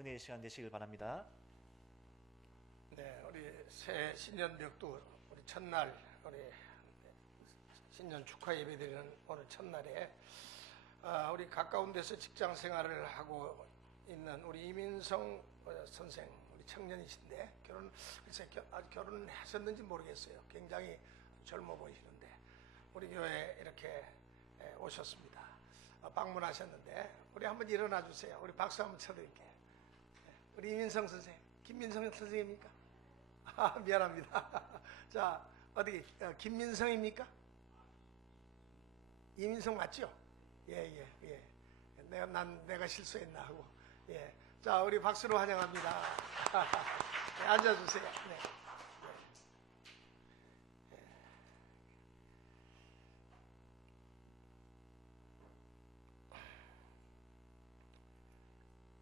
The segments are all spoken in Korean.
은혜의 시간 되시길 바랍니다. 네, 우리 새 신년 벽두 우리 첫날 우리 신년 축하 예배드리는 오늘 첫날에 우리 가까운 데서 직장 생활을 하고 있는 우리 이민성 선생, 우리 청년이신데 아직 결혼하셨는지 모르겠어요. 굉장히 젊어 보이시는데 우리 교회에 이렇게 오셨습니다. 방문하셨는데 우리 한번 일어나 주세요. 우리 박수 한번 쳐드릴게요. 우리 이민성 선생, 김민성 선생입니까? 미안합니다. 자, 어디 김민성입니까? 이민성 맞죠? 예. 내가 실수했나 하고. 예. 자, 우리 박수로 환영합니다. 네, 앉아주세요. 네.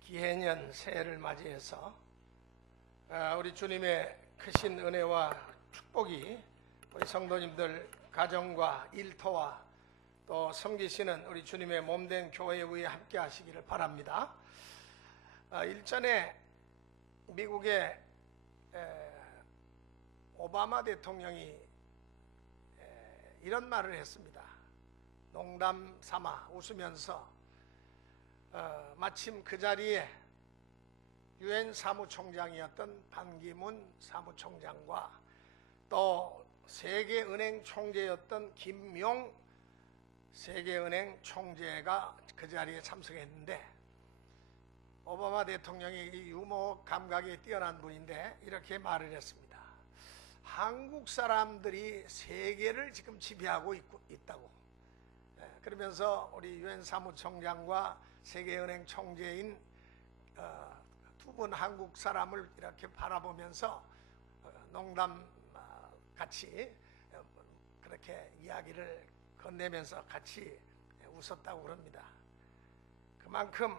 기해년 새해를 맞이해서 우리 주님의 크신 은혜와 축복이 우리 성도님들 가정과 일터와 또 섬기시는 우리 주님의 몸된 교회 위에 함께 하시기를 바랍니다. 일전에 미국의 오바마 대통령이 이런 말을 했습니다. 농담 삼아 웃으면서 마침 그 자리에 유엔 사무총장이었던 반기문 사무총장과 또 세계은행 총재였던 김용 세계은행 총재가 그 자리에 참석했는데 오바마 대통령이 유머 감각이 뛰어난 분인데 이렇게 말을 했습니다. 한국 사람들이 세계를 지금 지배하고 있다고. 그러면서 우리 유엔 사무총장과 세계은행 총재인 두 분 한국 사람을 이렇게 바라보면서 농담 같이 그렇게 이야기를 건네면서 같이 웃었다고 그럽니다. 그만큼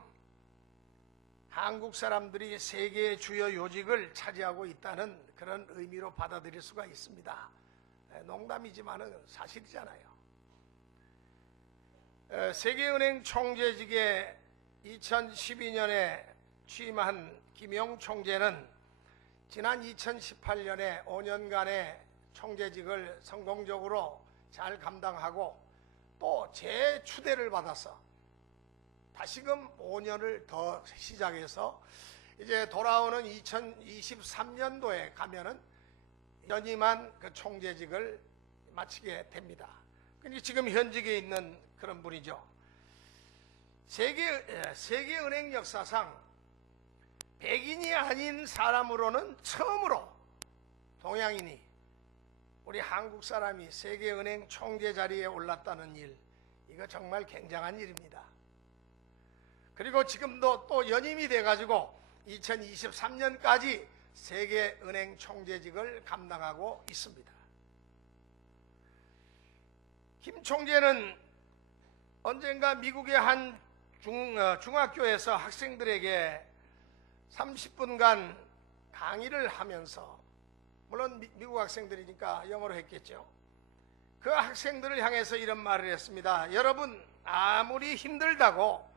한국 사람들이 세계의 주요 요직을 차지하고 있다는 그런 의미로 받아들일 수가 있습니다. 농담이지만은 사실이잖아요. 세계은행 총재직에 2012년에 취임한 김용 총재는 지난 2018년에 5년간의 총재직을 성공적으로 잘 감당하고 또 재추대를 받아서 다시금 5년을 더 시작해서 이제 돌아오는 2023년도에 가면은 연임한 그 총재직을 마치게 됩니다. 근데 지금 현직에 있는 그런 분이죠. 세계은행 역사상 백인이 아닌 사람으로는 처음으로 동양인이 우리 한국 사람이 세계은행 총재 자리에 올랐다는 일, 이거 정말 굉장한 일입니다. 그리고 지금도 또 연임이 돼가지고 2023년까지 세계은행 총재직을 감당하고 있습니다. 김 총재는 언젠가 미국의 한 중학교에서 학생들에게 30분간 강의를 하면서, 물론 미국 학생들이니까 영어로 했겠죠. 그 학생들을 향해서 이런 말을 했습니다. 여러분, 아무리 힘들다고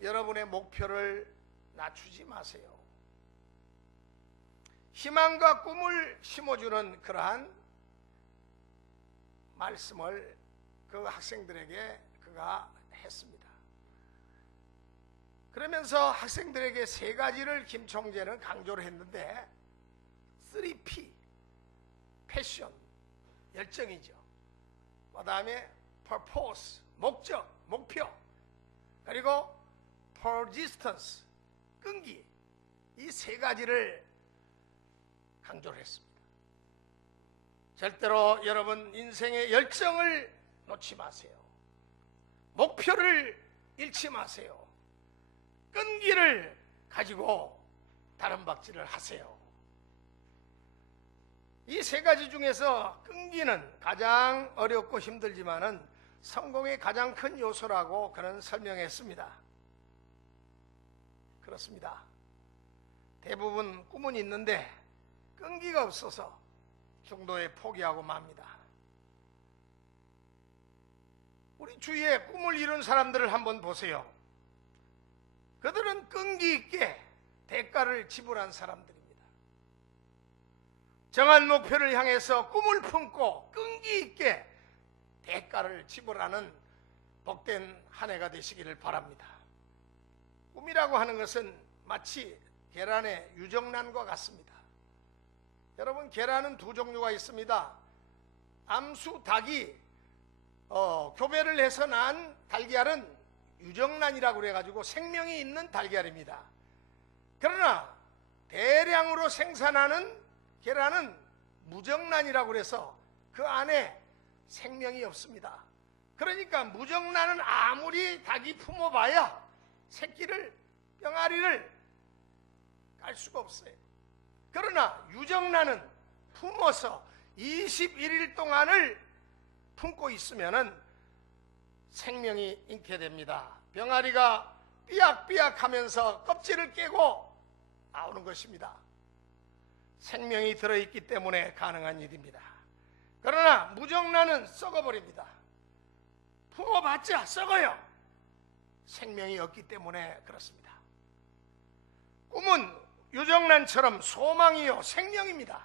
여러분의 목표를 낮추지 마세요. 희망과 꿈을 심어주는 그러한 말씀을 그 학생들에게 그가 했습니다. 그러면서 학생들에게 세 가지를 김 총재는 강조를 했는데 3P, 패션, 열정이죠. 그 다음에 purpose, 목적, 목표, 그리고 persistence, 끈기, 이 세 가지를 강조를 했습니다. 절대로 여러분 인생의 열정을 놓지 마세요. 목표를 잃지 마세요. 끈기를 가지고 다른 박질을 하세요. 이 세 가지 중에서 끈기는 가장 어렵고 힘들지만은 성공의 가장 큰 요소라고 그는 설명했습니다. 그렇습니다. 대부분 꿈은 있는데 끈기가 없어서 중도에 포기하고 맙니다. 우리 주위에 꿈을 이룬 사람들을 한번 보세요. 그들은 끈기 있게 대가를 지불한 사람들입니다. 정한 목표를 향해서 꿈을 품고 끈기 있게 대가를 지불하는 복된 한 해가 되시기를 바랍니다. 꿈이라고 하는 것은 마치 계란의 유정란과 같습니다. 여러분, 계란은 두 종류가 있습니다. 암수 닭이 교배를 해서 난 달걀은 유정란이라고 그래가지고 생명이 있는 달걀입니다. 그러나 대량으로 생산하는 계란은 무정란이라고 그래서 그 안에 생명이 없습니다. 그러니까 무정란은 아무리 닭이 품어봐야 새끼를, 병아리를 깔 수가 없어요. 그러나 유정란은 품어서 21일 동안을 품고 있으면은 생명이 잉태됩니다. 병아리가 삐약삐약 하면서 껍질을 깨고 나오는 것입니다. 생명이 들어있기 때문에 가능한 일입니다. 그러나 무정란은 썩어버립니다. 품어봤자 썩어요. 생명이 없기 때문에 그렇습니다. 꿈은 유정란처럼 소망이요 생명입니다.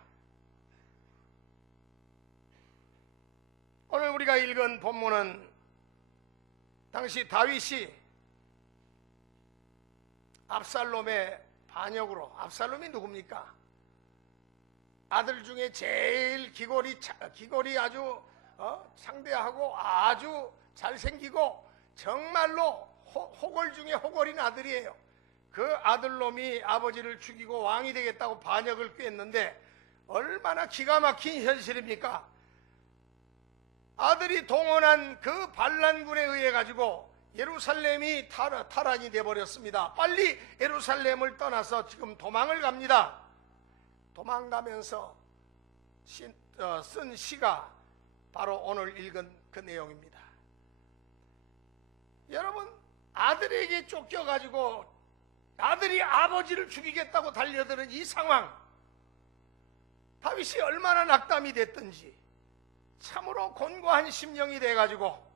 오늘 우리가 읽은 본문은 당시 다윗이 압살롬의 반역으로, 압살롬이 누굽니까? 아들 중에 제일 귀골이 아주 상대하고 아주 잘생기고 정말로 호골 중에 호골인 아들이에요. 그 아들놈이 아버지를 죽이고 왕이 되겠다고 반역을 꾀했는데 얼마나 기가 막힌 현실입니까? 아들이 동원한 그 반란군에 의해 가지고 예루살렘이 탈환이 되어버렸습니다. 빨리 예루살렘을 떠나서 지금 도망을 갑니다. 도망가면서 쓴 시가 바로 오늘 읽은 그 내용입니다. 여러분, 아들에게 쫓겨가지고 아들이 아버지를 죽이겠다고 달려드는 이 상황, 다윗이 얼마나 낙담이 됐든지 참으로 곤고한 심령이 돼가지고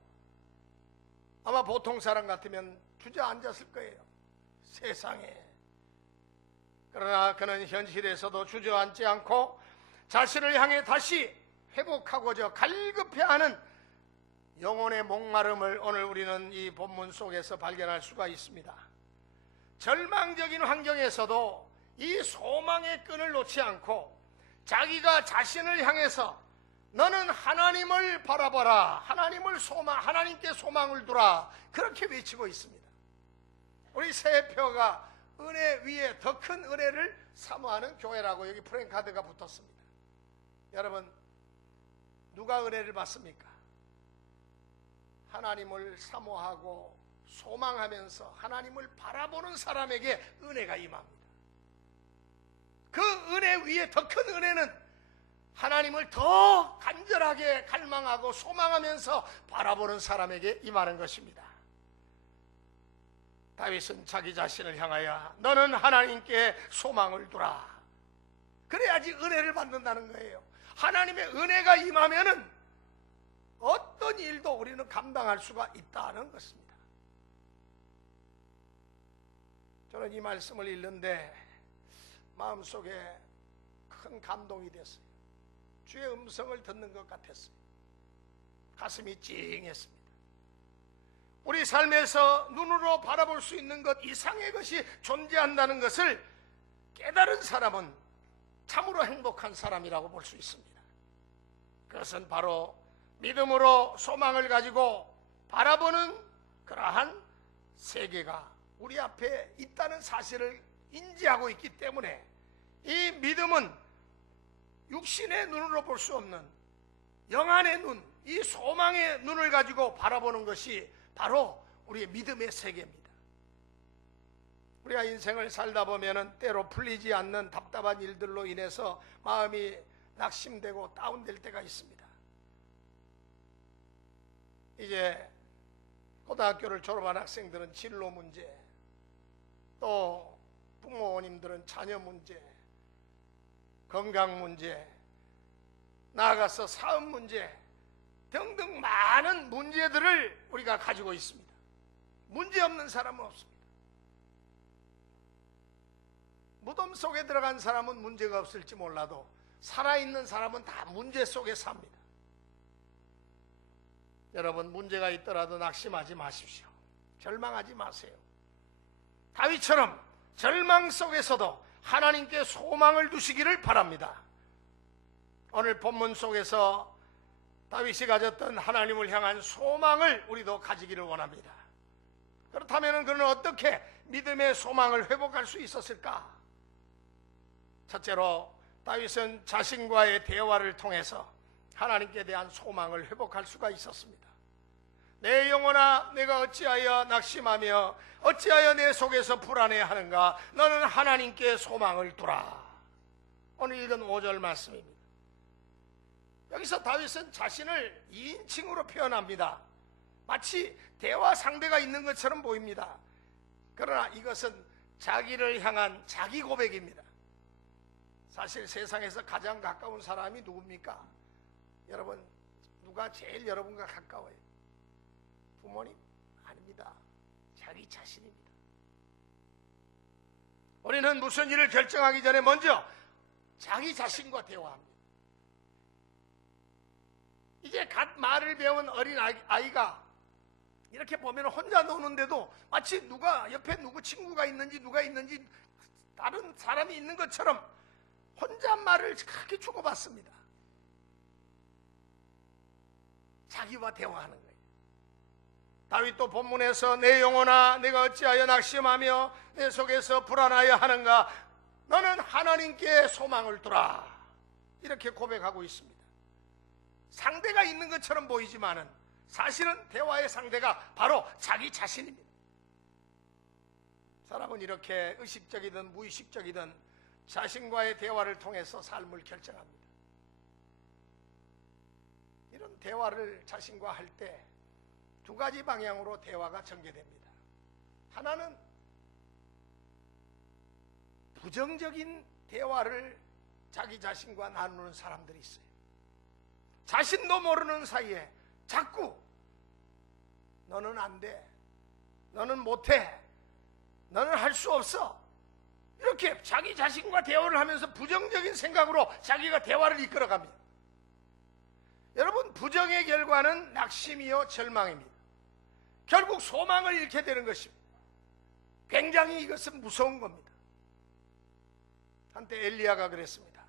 아마 보통 사람 같으면 주저앉았을 거예요, 세상에. 그러나 그는 현실에서도 주저앉지 않고 자신을 향해 다시 회복하고자 갈급해하는 영혼의 목마름을 오늘 우리는 이 본문 속에서 발견할 수가 있습니다. 절망적인 환경에서도 이 소망의 끈을 놓지 않고 자기가 자신을 향해서 너는 하나님을 바라봐라, 하나님께 소망을 두라, 그렇게 외치고 있습니다. 우리 새해표가 은혜 위에 더 큰 은혜를 사모하는 교회라고 여기 프랭카드가 붙었습니다. 여러분, 누가 은혜를 받습니까? 하나님을 사모하고 소망하면서 하나님을 바라보는 사람에게 은혜가 임합니다. 그 은혜 위에 더 큰 은혜는 하나님을 더 간절하게 갈망하고 소망하면서 바라보는 사람에게 임하는 것입니다. 다윗은 자기 자신을 향하여 너는 하나님께 소망을 두라, 그래야지 은혜를 받는다는 거예요. 하나님의 은혜가 임하면은 어떤 일도 우리는 감당할 수가 있다는 것입니다. 저는 이 말씀을 읽는데 마음속에 큰 감동이 됐어요. 주의 음성을 듣는 것 같았어요. 가슴이 찡했습니다. 우리 삶에서 눈으로 바라볼 수 있는 것 이상의 것이 존재한다는 것을 깨달은 사람은 참으로 행복한 사람이라고 볼 수 있습니다. 그것은 바로 믿음으로 소망을 가지고 바라보는 그러한 세계가 우리 앞에 있다는 사실을 인지하고 있기 때문에 이 믿음은 육신의 눈으로 볼 수 없는 영안의 눈, 이 소망의 눈을 가지고 바라보는 것이 바로 우리의 믿음의 세계입니다. 우리가 인생을 살다 보면 때로 풀리지 않는 답답한 일들로 인해서 마음이 낙심되고 다운될 때가 있습니다. 이제 고등학교를 졸업한 학생들은 진로 문제, 또 부모님들은 자녀 문제, 건강 문제, 나아가서 사업 문제 등등 많은 문제들을 우리가 가지고 있습니다. 문제 없는 사람은 없습니다. 무덤 속에 들어간 사람은 문제가 없을지 몰라도 살아있는 사람은 다 문제 속에 삽니다. 여러분, 문제가 있더라도 낙심하지 마십시오. 절망하지 마세요. 다윗처럼 절망 속에서도 하나님께 소망을 두시기를 바랍니다. 오늘 본문 속에서 다윗이 가졌던 하나님을 향한 소망을 우리도 가지기를 원합니다. 그렇다면 그는 어떻게 믿음의 소망을 회복할 수 있었을까? 첫째로 다윗은 자신과의 대화를 통해서 하나님께 대한 소망을 회복할 수가 있었습니다. 내 영혼아, 내가 어찌하여 낙심하며 어찌하여 내 속에서 불안해하는가? 너는 하나님께 소망을 두라. 오늘 읽은 5절 말씀입니다. 여기서 다윗은 자신을 2인칭으로 표현합니다. 마치 대화 상대가 있는 것처럼 보입니다. 그러나 이것은 자기를 향한 자기 고백입니다. 사실 세상에서 가장 가까운 사람이 누굽니까? 여러분, 누가 제일 여러분과 가까워요? 부모님? 아닙니다. 자기 자신입니다. 우리는 무슨 일을 결정하기 전에 먼저 자기 자신과 대화합니다. 이제 갓 말을 배운 어린 아이가 이렇게 보면 혼자 노는데도 마치 누가 옆에 누구 친구가 있는지 누가 있는지 다른 사람이 있는 것처럼 혼잣말을 그렇게 주고받습니다. 자기와 대화하는 거예요. 다윗도 본문에서 내 영혼아, 내가 어찌하여 낙심하며 내 속에서 불안하여 하는가? 너는 하나님께 소망을 두라. 이렇게 고백하고 있습니다. 상대가 있는 것처럼 보이지만은 사실은 대화의 상대가 바로 자기 자신입니다. 사람은 이렇게 의식적이든 무의식적이든 자신과의 대화를 통해서 삶을 결정합니다. 이런 대화를 자신과 할 때 두 가지 방향으로 대화가 전개됩니다. 하나는 부정적인 대화를 자기 자신과 나누는 사람들이 있어요. 자신도 모르는 사이에 자꾸 너는 안 돼, 너는 못해, 너는 할 수 없어, 이렇게 자기 자신과 대화를 하면서 부정적인 생각으로 자기가 대화를 이끌어갑니다. 여러분, 부정의 결과는 낙심이요 절망입니다. 결국 소망을 잃게 되는 것입니다. 굉장히 이것은 무서운 겁니다. 한때 엘리야가 그랬습니다.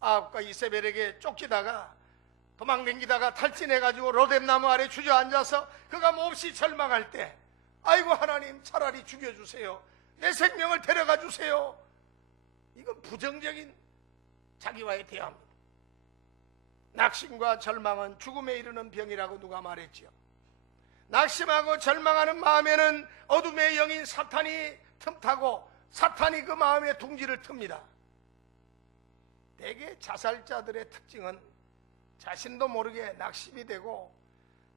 아합과 이세벨에게 쫓기다가 도망다니다가 탈진해가지고 로뎀나무 아래 주저앉아서 그가 몹시 절망할 때, 아이고 하나님, 차라리 죽여주세요, 내 생명을 데려가 주세요. 이건 부정적인 자기와의 대화입니다. 낙심과 절망은 죽음에 이르는 병이라고 누가 말했지요. 낙심하고 절망하는 마음에는 어둠의 영인 사탄이 틈타고 사탄이 그 마음에 둥지를 틉니다. 대개 자살자들의 특징은 자신도 모르게 낙심이 되고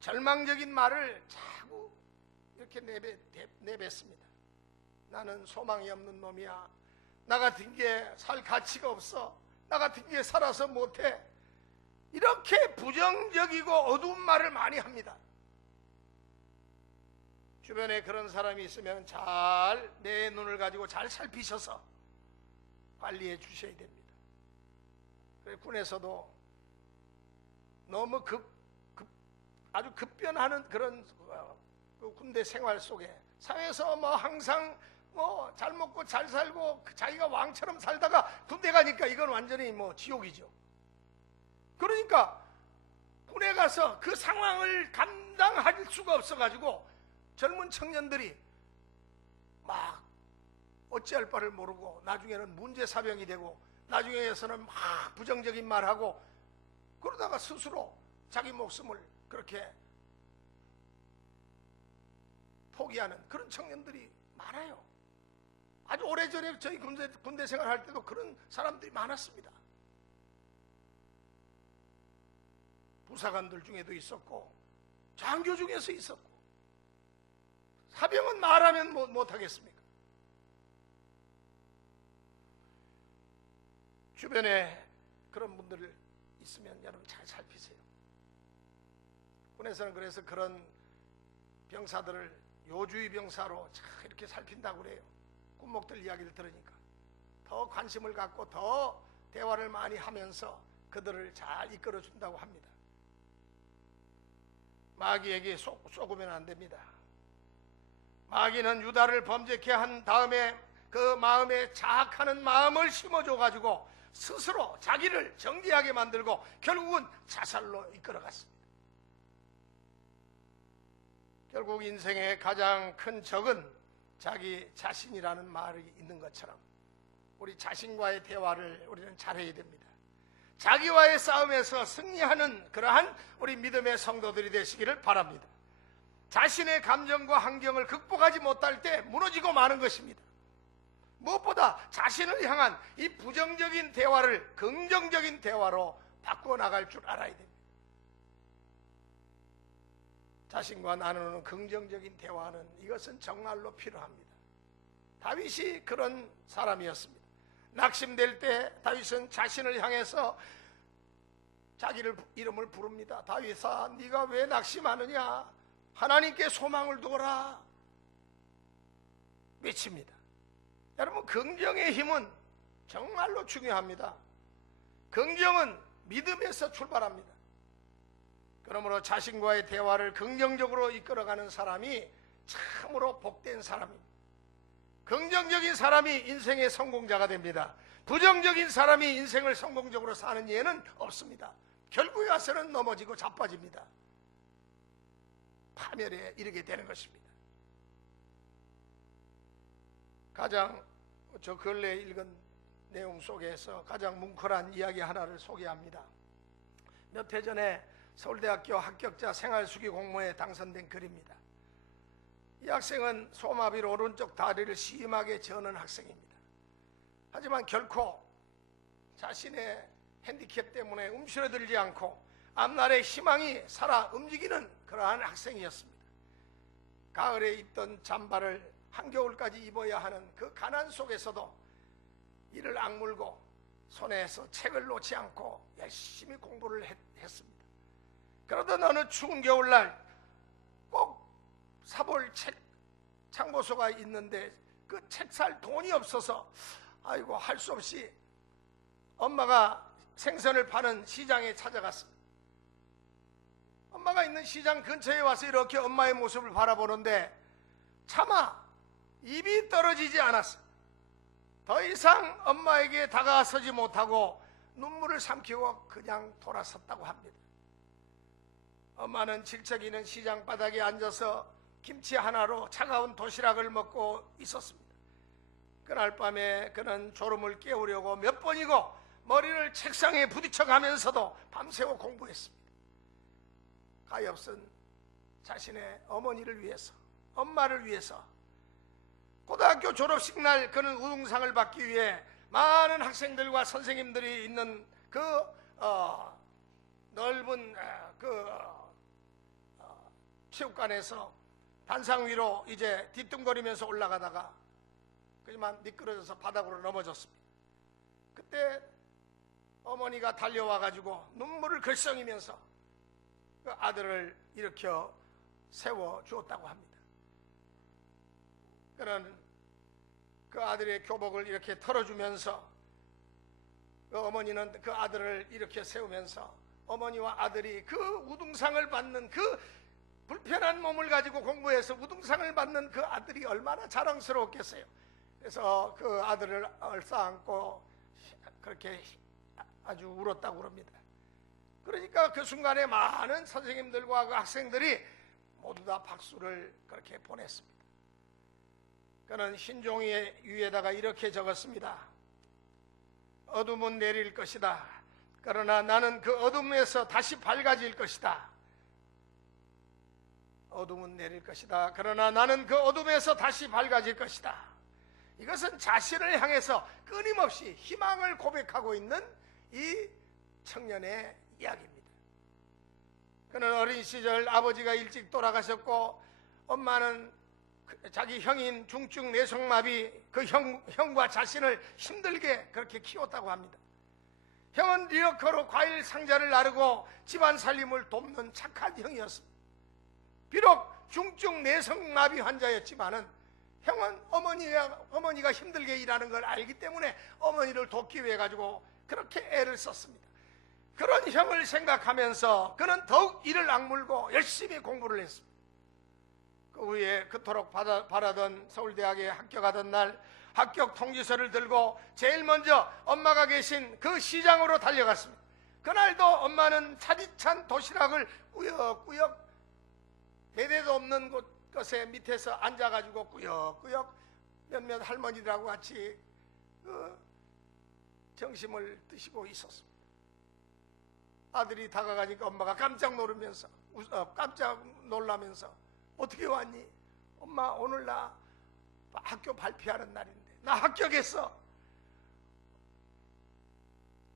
절망적인 말을 자꾸 이렇게 내뱉습니다. 나는 소망이 없는 놈이야, 나 같은 게 살 가치가 없어, 나 같은 게 살아서 못해, 이렇게 부정적이고 어두운 말을 많이 합니다. 주변에 그런 사람이 있으면 잘 내 눈을 가지고 잘 살피셔서 관리해 주셔야 됩니다. 군에서도 너무 아주 급변하는 그런 그 군대 생활 속에 사회에서 뭐 항상 뭐 잘 먹고 잘 살고 자기가 왕처럼 살다가 군대 가니까 이건 완전히 뭐 지옥이죠. 그러니까 군에 가서 그 상황을 감당할 수가 없어가지고 젊은 청년들이 막 어찌할 바를 모르고 나중에는 문제사병이 되고 나중에서는 막 부정적인 말하고 그러다가 스스로 자기 목숨을 그렇게 포기하는 그런 청년들이 많아요. 아주 오래전에 저희 군대 생활할 때도 그런 사람들이 많았습니다. 부사관들 중에도 있었고 장교 중에서 있었고, 사병은 말하면 못하겠습니까? 주변에 그런 분들 있으면 여러분 잘 살피세요. 군에서는 그래서 그런 병사들을 요주의 병사로 이렇게 살핀다고 그래요. 군목들 이야기를 들으니까 더 관심을 갖고 더 대화를 많이 하면서 그들을 잘 이끌어준다고 합니다. 마귀에게 쏘으면 안 됩니다. 마귀는 유다를 범죄케 한 다음에 그 마음에 자학하는 마음을 심어줘 가지고 스스로 자기를 정죄하게 만들고 결국은 자살로 이끌어갔습니다. 결국 인생의 가장 큰 적은 자기 자신이라는 말이 있는 것처럼 우리 자신과의 대화를 우리는 잘해야 됩니다. 자기와의 싸움에서 승리하는 그러한 우리 믿음의 성도들이 되시기를 바랍니다. 자신의 감정과 환경을 극복하지 못할 때 무너지고 마는 것입니다. 무엇보다 자신을 향한 이 부정적인 대화를 긍정적인 대화로 바꾸어 나갈 줄 알아야 됩니다. 자신과 나누는 긍정적인 대화는 이것은 정말로 필요합니다. 다윗이 그런 사람이었습니다. 낙심될 때 다윗은 자신을 향해서 자기를 이름을 부릅니다. 다윗아, 네가 왜 낙심하느냐? 하나님께 소망을 두어라 외칩니다. 여러분, 긍정의 힘은 정말로 중요합니다. 긍정은 믿음에서 출발합니다. 그러므로 자신과의 대화를 긍정적으로 이끌어가는 사람이 참으로 복된 사람입니다. 긍정적인 사람이 인생의 성공자가 됩니다. 부정적인 사람이 인생을 성공적으로 사는 예는 없습니다. 결국에 와서는 넘어지고 자빠집니다. 파멸에 이르게 되는 것입니다. 가장 저 근래에 읽은 내용 속에서 가장 뭉클한 이야기 하나를 소개합니다. 몇 해 전에 서울대학교 합격자 생활수기 공모에 당선된 글입니다. 이 학생은 소마비로 오른쪽 다리를 심하게 저는 학생입니다. 하지만 결코 자신의 핸디캡 때문에 움츠러들지 않고 앞날에 희망이 살아 움직이는 그러한 학생이었습니다. 가을에 입던 잠바를 한겨울까지 입어야 하는 그 가난 속에서도 이를 악물고 손에서 책을 놓지 않고 열심히 공부를 했습니다. 그러던 어느 추운 겨울날 꼭 사볼 책 창고소가 있는데 그 책 살 돈이 없어서 아이고 할 수 없이 엄마가 생선을 파는 시장에 찾아갔습니다. 엄마가 있는 시장 근처에 와서 이렇게 엄마의 모습을 바라보는데 차마 입이 떨어지지 않았어요. 더 이상 엄마에게 다가서지 못하고 눈물을 삼키고 그냥 돌아섰다고 합니다. 엄마는 질척이는 시장 바닥에 앉아서 김치 하나로 차가운 도시락을 먹고 있었습니다. 그날 밤에 그는 졸음을 깨우려고 몇 번이고 머리를 책상에 부딪혀 가면서도 밤새워 공부했습니다. 가엾은 자신의 어머니를 위해서, 엄마를 위해서 고등학교 졸업식 날 그는 우등상을 받기 위해 많은 학생들과 선생님들이 있는 그 넓은 체육관에서 단상 위로 이제 뒤뚱거리면서 올라가다가 그만 미끄러져서 바닥으로 넘어졌습니다. 그때 어머니가 달려와 가지고 눈물을 글썽이면서 그 아들을 일으켜 세워 주었다고 합니다. 그는 그 아들의 교복을 이렇게 털어주면서 그 어머니는 그 아들을 이렇게 세우면서 어머니와 아들이 그 우등상을 받는 그 불편한 몸을 가지고 공부해서 우등상을 받는 그 아들이 얼마나 자랑스러웠겠어요. 그래서 그 아들을 얼싸안고 그렇게 아주 울었다고 그럽니다. 그러니까 그 순간에 많은 선생님들과 그 학생들이 모두 다 박수를 그렇게 보냈습니다. 그는 흰 종이 위에다가 이렇게 적었습니다. 어둠은 내릴 것이다. 그러나 나는 그 어둠에서 다시 밝아질 것이다. 어둠은 내릴 것이다. 그러나 나는 그 어둠에서 다시 밝아질 것이다. 이것은 자신을 향해서 끊임없이 희망을 고백하고 있는 이 청년의 이야기입니다. 그는 어린 시절 아버지가 일찍 돌아가셨고 엄마는 자기 형인 중증 뇌성마비 그 형과 자신을 힘들게 그렇게 키웠다고 합니다. 형은 리어커로 과일 상자를 나르고 집안 살림을 돕는 착한 형이었습니다. 비록 중증 뇌성마비 환자였지만은 형은 어머니가 힘들게 일하는 걸 알기 때문에 어머니를 돕기 위해 가지고 그렇게 애를 썼습니다. 그런 형을 생각하면서 그는 더욱 이를 악물고 열심히 공부를 했습니다. 그 후에 그토록 바라던 서울대학에 합격하던 날 합격 통지서를 들고 제일 먼저 엄마가 계신 그 시장으로 달려갔습니다. 그날도 엄마는 차디찬 도시락을 꾸역꾸역 매대도 없는 곳에 밑에서 앉아가지고 꾸역꾸역 몇몇 할머니들하고 같이 점심을 드시고 있었습니다. 아들이 다가가니까 엄마가 깜짝 놀라면서 어떻게 왔니? 엄마, 오늘 나 학교 발표하는 날인데 나 합격했어.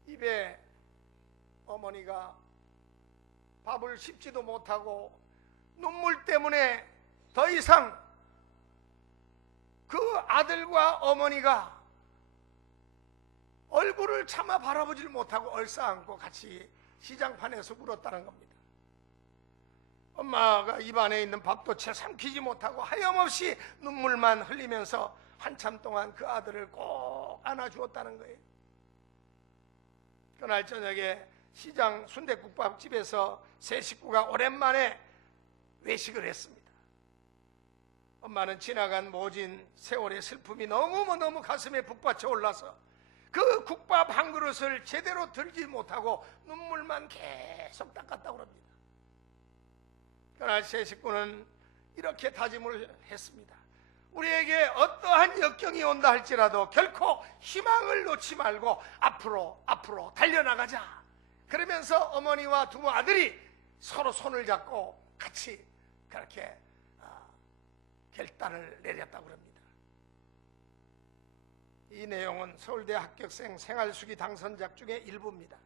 입에 어머니가 밥을 씹지도 못하고 눈물 때문에 더 이상 그 아들과 어머니가 얼굴을 차마 바라보질 못하고 얼싸안고 같이 시장판에서 울었다는 겁니다. 엄마가 입안에 있는 밥도 채 삼키지 못하고 하염없이 눈물만 흘리면서 한참 동안 그 아들을 꼭 안아주었다는 거예요. 그날 저녁에 시장 순댓국밥집에서 세 식구가 오랜만에 외식을 했습니다. 엄마는 지나간 모진 세월의 슬픔이 너무너무 가슴에 북받쳐 올라서 그 국밥 한 그릇을 제대로 들지 못하고 눈물만 계속 닦았다고 합니다. 그날 세 식구는 이렇게 다짐을 했습니다. 우리에게 어떠한 역경이 온다 할지라도 결코 희망을 놓지 말고 앞으로 달려나가자. 그러면서 어머니와 두 아들이 서로 손을 잡고 같이 그렇게 결단을 내렸다고 합니다. 이 내용은 서울대 합격생 생활수기 당선작 중에 일부입니다.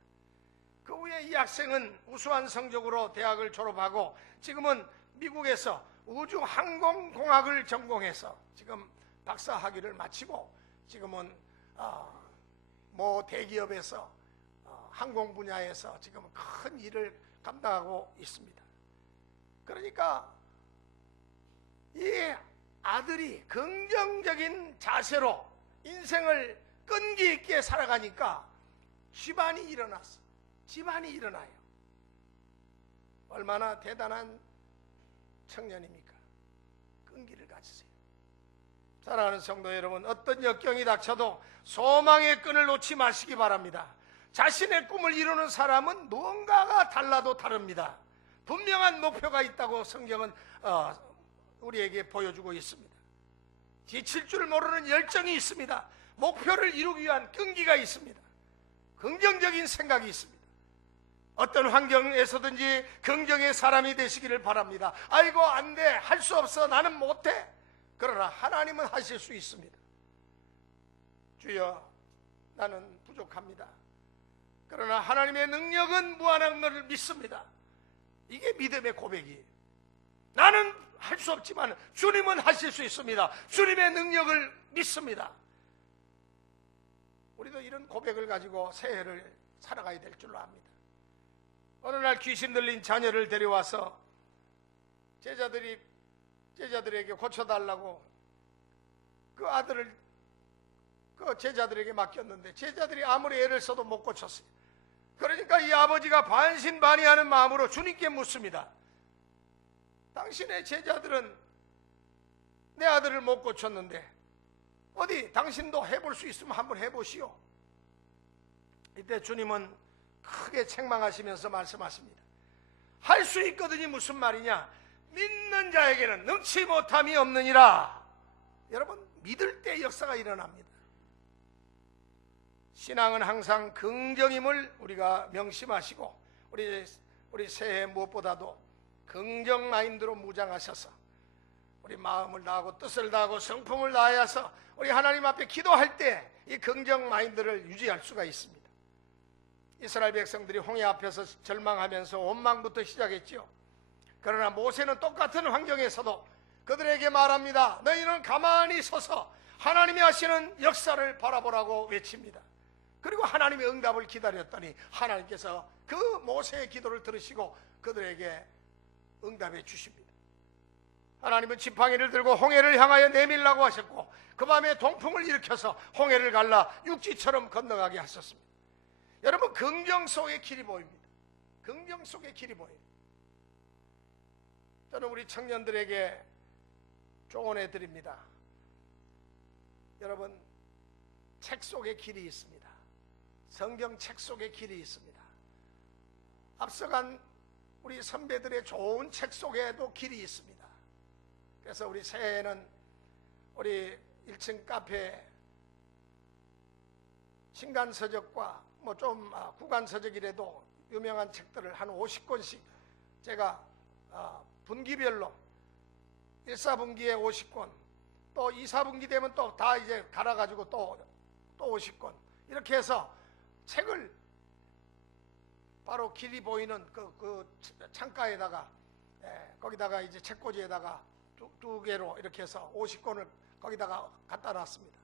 그 후에 이 학생은 우수한 성적으로 대학을 졸업하고 지금은 미국에서 우주항공공학을 전공해서 지금 박사 학위를 마치고 지금은 모 대기업에서 항공 분야에서 지금 큰 일을 감당하고 있습니다. 그러니까 이 아들이 긍정적인 자세로 인생을 끈기 있게 살아가니까 집안이 일어났어. 집안이 일어나요. 얼마나 대단한 청년입니까? 끈기를 가지세요. 사랑하는 성도 여러분, 어떤 역경이 닥쳐도 소망의 끈을 놓지 마시기 바랍니다. 자신의 꿈을 이루는 사람은 무언가가 달라도 다릅니다. 분명한 목표가 있다고 성경은 우리에게 보여주고 있습니다. 지칠 줄 모르는 열정이 있습니다. 목표를 이루기 위한 끈기가 있습니다. 긍정적인 생각이 있습니다. 어떤 환경에서든지 긍정의 사람이 되시기를 바랍니다. 아이고 안 돼, 할 수 없어, 나는 못해. 그러나 하나님은 하실 수 있습니다. 주여, 나는 부족합니다. 그러나 하나님의 능력은 무한한 것을 믿습니다. 이게 믿음의 고백이에요. 나는 할 수 없지만 주님은 하실 수 있습니다. 주님의 능력을 믿습니다. 우리도 이런 고백을 가지고 새해를 살아가야 될 줄로 압니다. 어느 날 귀신 들린 자녀를 데려와서 제자들에게 고쳐달라고 그 아들을 그 제자들에게 맡겼는데 제자들이 아무리 애를 써도 못 고쳤어요. 그러니까 이 아버지가 반신반의하는 마음으로 주님께 묻습니다. 당신의 제자들은 내 아들을 못 고쳤는데 어디 당신도 해볼 수 있으면 한번 해보시오. 이때 주님은 크게 책망하시면서 말씀하십니다. 할 수 있거든이 무슨 말이냐? 믿는 자에게는 능치 못함이 없느니라. 여러분, 믿을 때 역사가 일어납니다. 신앙은 항상 긍정임을 우리가 명심하시고 우리 새해 무엇보다도 긍정 마인드로 무장하셔서 우리 마음을 다하고 뜻을 다하고 성품을 다하여서 우리 하나님 앞에 기도할 때 이 긍정 마인드를 유지할 수가 있습니다. 이스라엘 백성들이 홍해 앞에서 절망하면서 원망부터 시작했지요. 그러나 모세는 똑같은 환경에서도 그들에게 말합니다. 너희는 가만히 서서 하나님이 하시는 역사를 바라보라고 외칩니다. 그리고 하나님의 응답을 기다렸더니 하나님께서 그 모세의 기도를 들으시고 그들에게 응답해 주십니다. 하나님은 지팡이를 들고 홍해를 향하여 내밀라고 하셨고 그 밤에 동풍을 일으켜서 홍해를 갈라 육지처럼 건너가게 하셨습니다. 여러분, 긍정 속의 길이 보입니다. 긍정 속의 길이 보여요. 저는 우리 청년들에게 조언해 드립니다. 여러분, 책 속에 길이 있습니다. 성경 책 속에 길이 있습니다. 앞서간 우리 선배들의 좋은 책 속에도 길이 있습니다. 그래서 우리 새해에는 우리 1층 카페 신간서적과 뭐 좀 구간서적이라도 유명한 책들을 한 50권씩 제가 분기별로 1, 4분기에 50권, 또 2, 4분기 되면 또 다 이제 갈아가지고 또 50권 이렇게 해서 책을 바로 길이 보이는 그 창가에다가 거기다가 이제 책꽂이에다가 두 개로 이렇게 해서 50권을 거기다가 갖다 놨습니다.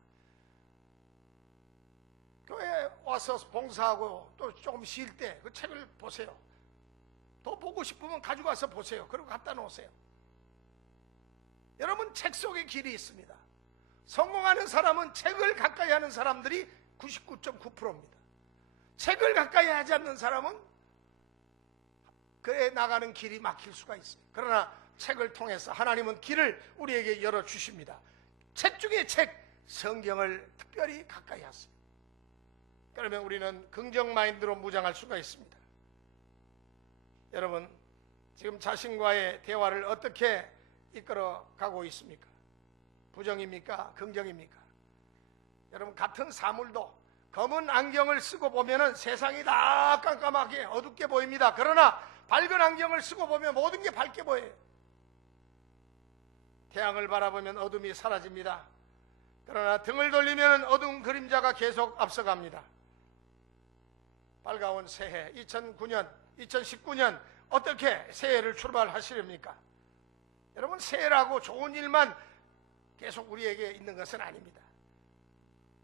교회에 와서 봉사하고 또 조금 쉴 때 그 책을 보세요. 더 보고 싶으면 가지고 와서 보세요. 그리고 갖다 놓으세요. 여러분, 책 속에 길이 있습니다. 성공하는 사람은 책을 가까이 하는 사람들이 99.9%입니다. 책을 가까이 하지 않는 사람은 그에 나가는 길이 막힐 수가 있습니다. 그러나 책을 통해서 하나님은 길을 우리에게 열어주십니다. 책 중에 책, 성경을 특별히 가까이 하세요. 그러면 우리는 긍정 마인드로 무장할 수가 있습니다. 여러분, 지금 자신과의 대화를 어떻게 이끌어가고 있습니까? 부정입니까? 긍정입니까? 여러분, 같은 사물도 검은 안경을 쓰고 보면 세상이 다 깜깜하게 어둡게 보입니다. 그러나 밝은 안경을 쓰고 보면 모든 게 밝게 보여요. 태양을 바라보면 어둠이 사라집니다. 그러나 등을 돌리면 어두운 그림자가 계속 앞서갑니다. 밝아온 새해 2019년 어떻게 새해를 출발하시렵니까? 여러분, 새해라고 좋은 일만 계속 우리에게 있는 것은 아닙니다.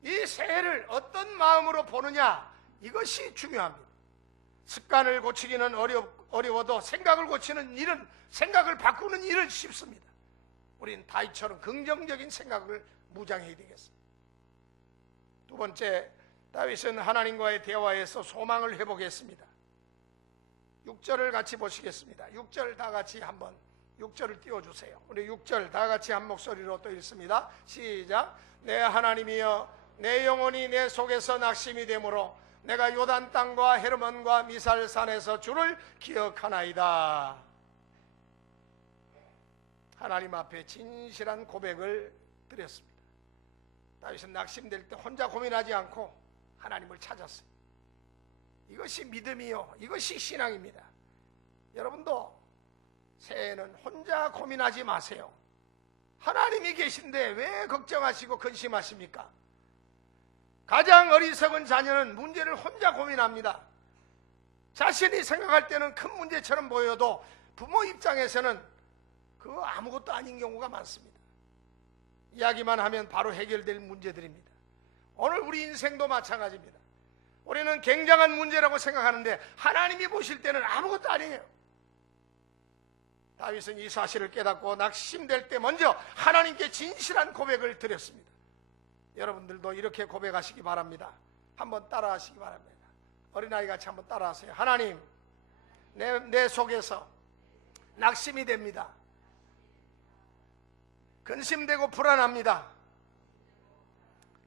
이 새해를 어떤 마음으로 보느냐, 이것이 중요합니다. 습관을 고치기는 어려워도 생각을 고치는 일은, 생각을 바꾸는 일은 쉽습니다. 우린 다윗처럼 긍정적인 생각을 무장해야 되겠습니다. 두 번째, 다윗은 하나님과의 대화에서 소망을 회복했습니다. 6절을 같이 보시겠습니다. 6절 다 같이 한번 6절을 띄워주세요. 우리 6절 다 같이 한 목소리로 또 읽습니다. 시작. 내 하나님이여, 내 영혼이 내 속에서 낙심이 되므로 내가 요단 땅과 헤르몬과 미살산에서 주를 기억하나이다. 하나님 앞에 진실한 고백을 드렸습니다. 다윗은 낙심될 때 혼자 고민하지 않고 하나님을 찾았어요. 이것이 믿음이요, 이것이 신앙입니다. 여러분도 새해에는 혼자 고민하지 마세요. 하나님이 계신데 왜 걱정하시고 근심하십니까? 가장 어리석은 자녀는 문제를 혼자 고민합니다. 자신이 생각할 때는 큰 문제처럼 보여도 부모 입장에서는 그거 아무것도 아닌 경우가 많습니다. 이야기만 하면 바로 해결될 문제들입니다. 오늘 우리 인생도 마찬가지입니다. 우리는 굉장한 문제라고 생각하는데 하나님이 보실 때는 아무것도 아니에요. 다윗은 이 사실을 깨닫고 낙심될 때 먼저 하나님께 진실한 고백을 드렸습니다. 여러분들도 이렇게 고백하시기 바랍니다. 한번 따라하시기 바랍니다. 어린아이 같이 한번 따라하세요. 하나님, 내 속에서 낙심이 됩니다. 근심되고 불안합니다.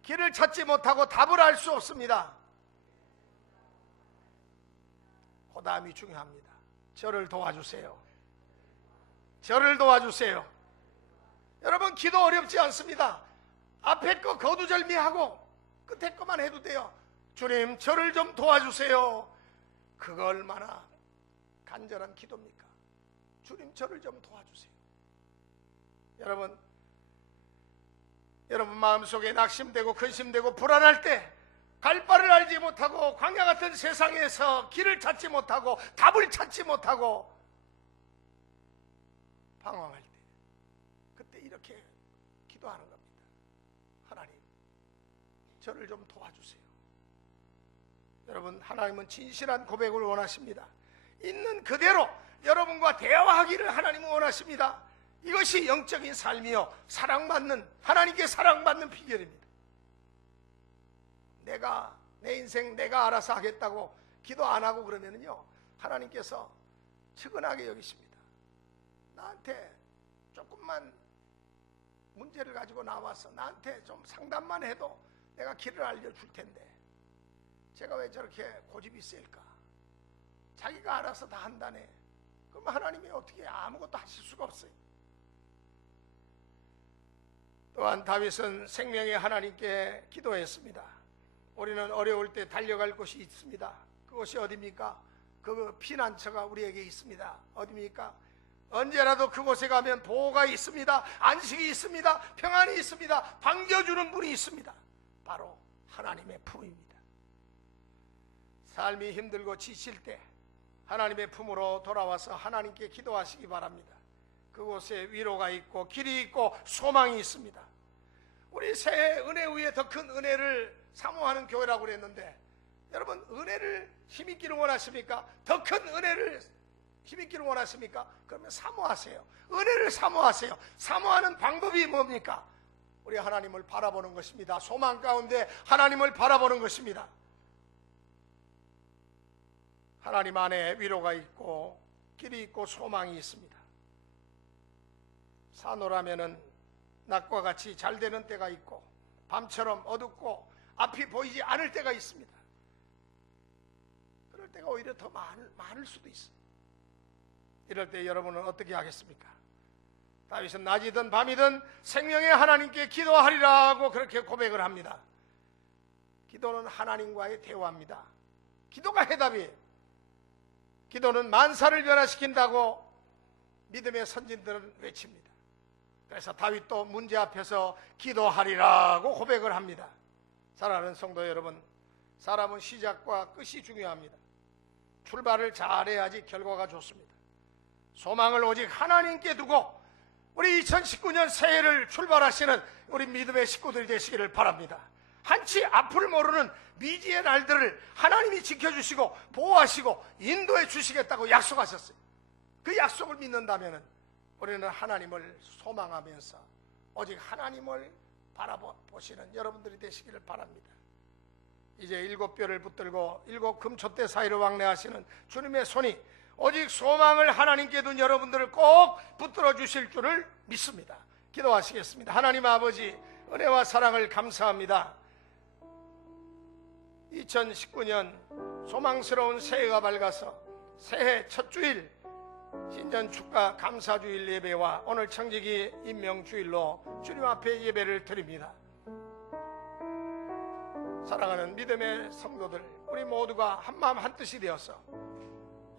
길을 찾지 못하고 답을 알 수 없습니다. 그 다음이 중요합니다. 저를 도와주세요. 저를 도와주세요. 여러분, 기도 어렵지 않습니다. 앞에 거 거두절미하고 끝에 거만 해도 돼요. 주님, 저를 좀 도와주세요. 그거 얼마나 간절한 기도입니까? 주님, 저를 좀 도와주세요. 여러분 마음속에 낙심되고 근심되고 불안할 때, 갈 바를 알지 못하고 광야 같은 세상에서 길을 찾지 못하고 답을 찾지 못하고 방황할 때, 그때 이렇게 기도하는 겁니다. 하나님, 저를 좀 도와주세요. 여러분, 하나님은 진실한 고백을 원하십니다. 있는 그대로 여러분과 대화하기를 하나님은 원하십니다. 이것이 영적인 삶이요 사랑받는, 하나님께 사랑받는 비결입니다. 내 인생 내가 알아서 하겠다고 기도 안 하고 그러면요 하나님께서 측은하게 여기십니다. 나한테 조금만 문제를 가지고 나와서 나한테 좀 상담만 해도 내가 길을 알려줄 텐데 제가 왜 저렇게 고집이 세일까? 자기가 알아서 다 한다네. 그럼 하나님이 어떻게 아무것도 하실 수가 없어요. 또한 다윗은 생명의 하나님께 기도했습니다. 우리는 어려울 때 달려갈 곳이 있습니다. 그곳이 어디입니까? 그 피난처가 우리에게 있습니다. 어디입니까? 언제라도 그곳에 가면 보호가 있습니다. 안식이 있습니다. 평안이 있습니다. 반겨주는 분이 있습니다. 바로 하나님의 품입니다. 삶이 힘들고 지칠 때 하나님의 품으로 돌아와서 하나님께 기도하시기 바랍니다. 그곳에 위로가 있고 길이 있고 소망이 있습니다. 우리 새해 은혜 위에 더 큰 은혜를 사모하는 교회라고 그랬는데 여러분 은혜를 힘있기를 원하십니까? 더 큰 은혜를 힘있기를 원하십니까? 그러면 사모하세요. 은혜를 사모하세요. 사모하는 방법이 뭡니까? 우리 하나님을 바라보는 것입니다. 소망 가운데 하나님을 바라보는 것입니다. 하나님 안에 위로가 있고 길이 있고 소망이 있습니다. 산호라면은 낮과 같이 잘 되는 때가 있고 밤처럼 어둡고 앞이 보이지 않을 때가 있습니다. 그럴 때가 오히려 더 많을 수도 있어요. 이럴 때 여러분은 어떻게 하겠습니까? 다윗은 낮이든 밤이든 생명의 하나님께 기도하리라고 그렇게 고백을 합니다. 기도는 하나님과의 대화입니다. 기도가 해답이에요. 기도는 만사를 변화시킨다고 믿음의 선진들은 외칩니다. 그래서 다윗도 문제 앞에서 기도하리라고 고백을 합니다. 사랑하는 성도 여러분, 사람은 시작과 끝이 중요합니다. 출발을 잘해야지 결과가 좋습니다. 소망을 오직 하나님께 두고 우리 2019년 새해를 출발하시는 우리 믿음의 식구들이 되시기를 바랍니다. 한치 앞을 모르는 미지의 날들을 하나님이 지켜주시고 보호하시고 인도해 주시겠다고 약속하셨어요. 그 약속을 믿는다면 우리는 하나님을 소망하면서 오직 하나님을 바라보시는 여러분들이 되시기를 바랍니다. 이제 7뼈를 붙들고 7 금촛대 사이를 왕래하시는 주님의 손이 오직 소망을 하나님께 둔 여러분들을 꼭 붙들어 주실 줄을 믿습니다. 기도하시겠습니다. 하나님 아버지, 은혜와 사랑을 감사합니다. 2019년 소망스러운 새해가 밝아서 새해 첫 주일 신전 축가 감사주일 예배와 오늘 청지기 임명주일로 주님 앞에 예배를 드립니다. 사랑하는 믿음의 성도들, 우리 모두가 한마음 한뜻이 되어서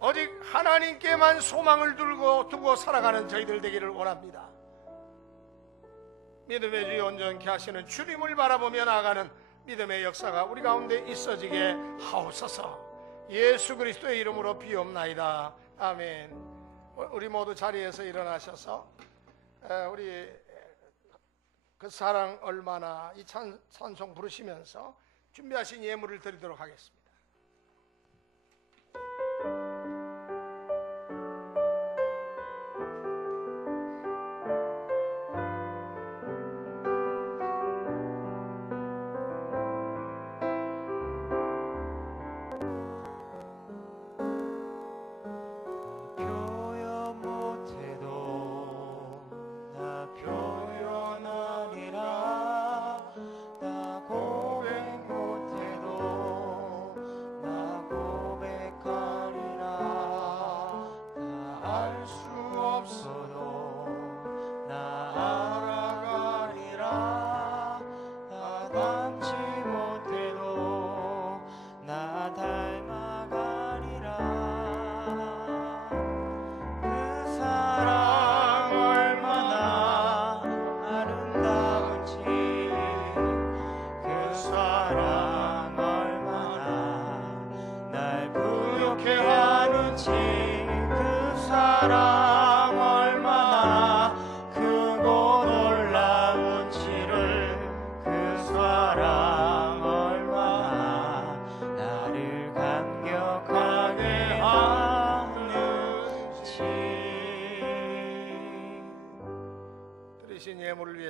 오직 하나님께만 소망을 두고 살아가는 저희들 되기를 원합니다. 믿음의 주에 온전케 하시는 주님을 바라보며 나아가는 믿음의 역사가 우리 가운데 있어지게 하옵소서. 예수 그리스도의 이름으로 비옵나이다. 아멘. 우리 모두 자리에서 일어나셔서 우리 그 사랑 얼마나 이 찬송 부르시면서 준비하신 예물을 드리도록 하겠습니다.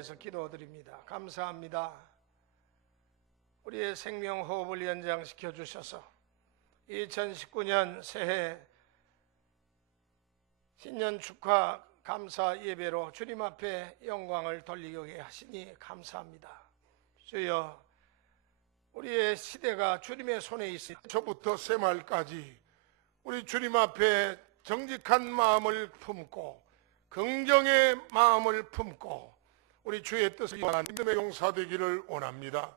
위해서 기도드립니다. 감사합니다. 우리의 생명 호흡을 연장시켜 주셔서 2019년 새해 신년 축하 감사 예배로 주님 앞에 영광을 돌리게 하시니 감사합니다. 주여, 우리의 시대가 주님의 손에 있으니 저부터 새말까지 우리 주님 앞에 정직한 마음을 품고 긍정의 마음을 품고 우리 주의 뜻을 이루는 믿음의 용사 되기를 원합니다.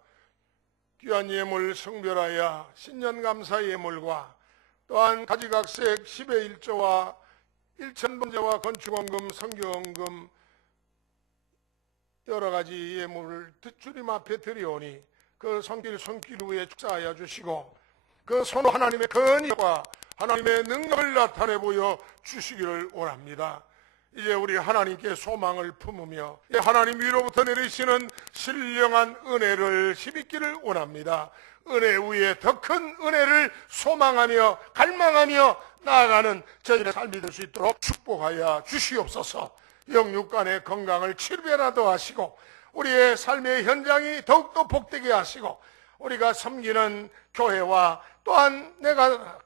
귀한 예물 성별하여 신년감사 예물과 또한 가지각색 10의 1조와 1,000번제와 건축원금, 성교원금 여러 가지 예물을 주님 앞에 드리오니 그 손길 위에 축사하여 주시고 그 손으로 하나님의 권위와 하나님의 능력을 나타내 보여 주시기를 원합니다. 이제 우리 하나님께 소망을 품으며 하나님 위로부터 내리시는 신령한 은혜를 힘입기를 원합니다. 은혜 위에 더 큰 은혜를 소망하며 갈망하며 나아가는 저희의 삶이 될 수 있도록 축복하여 주시옵소서. 영육간의 건강을 7배나 더하시고 우리의 삶의 현장이 더욱더 복되게 하시고 우리가 섬기는 교회와 또한 내가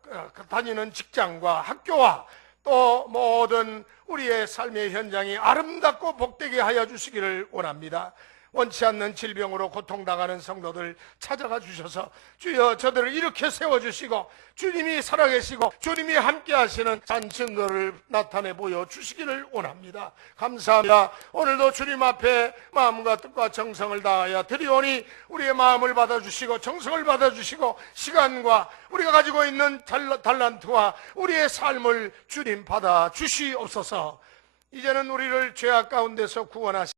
다니는 직장과 학교와 또 모든 우리의 삶의 현장이 아름답고 복되게 하여 주시기를 원합니다. 원치 않는 질병으로 고통당하는 성도들 찾아가 주셔서 주여 저들을 이렇게 세워주시고 주님이 살아계시고 주님이 함께 하시는 산 증거를 나타내 보여 주시기를 원합니다. 감사합니다. 오늘도 주님 앞에 마음과 뜻과 정성을 다하여 드리오니 우리의 마음을 받아주시고 정성을 받아주시고 시간과 우리가 가지고 있는 달란트와 우리의 삶을 주님 받아 주시옵소서. 이제는 우리를 죄악 가운데서 구원하시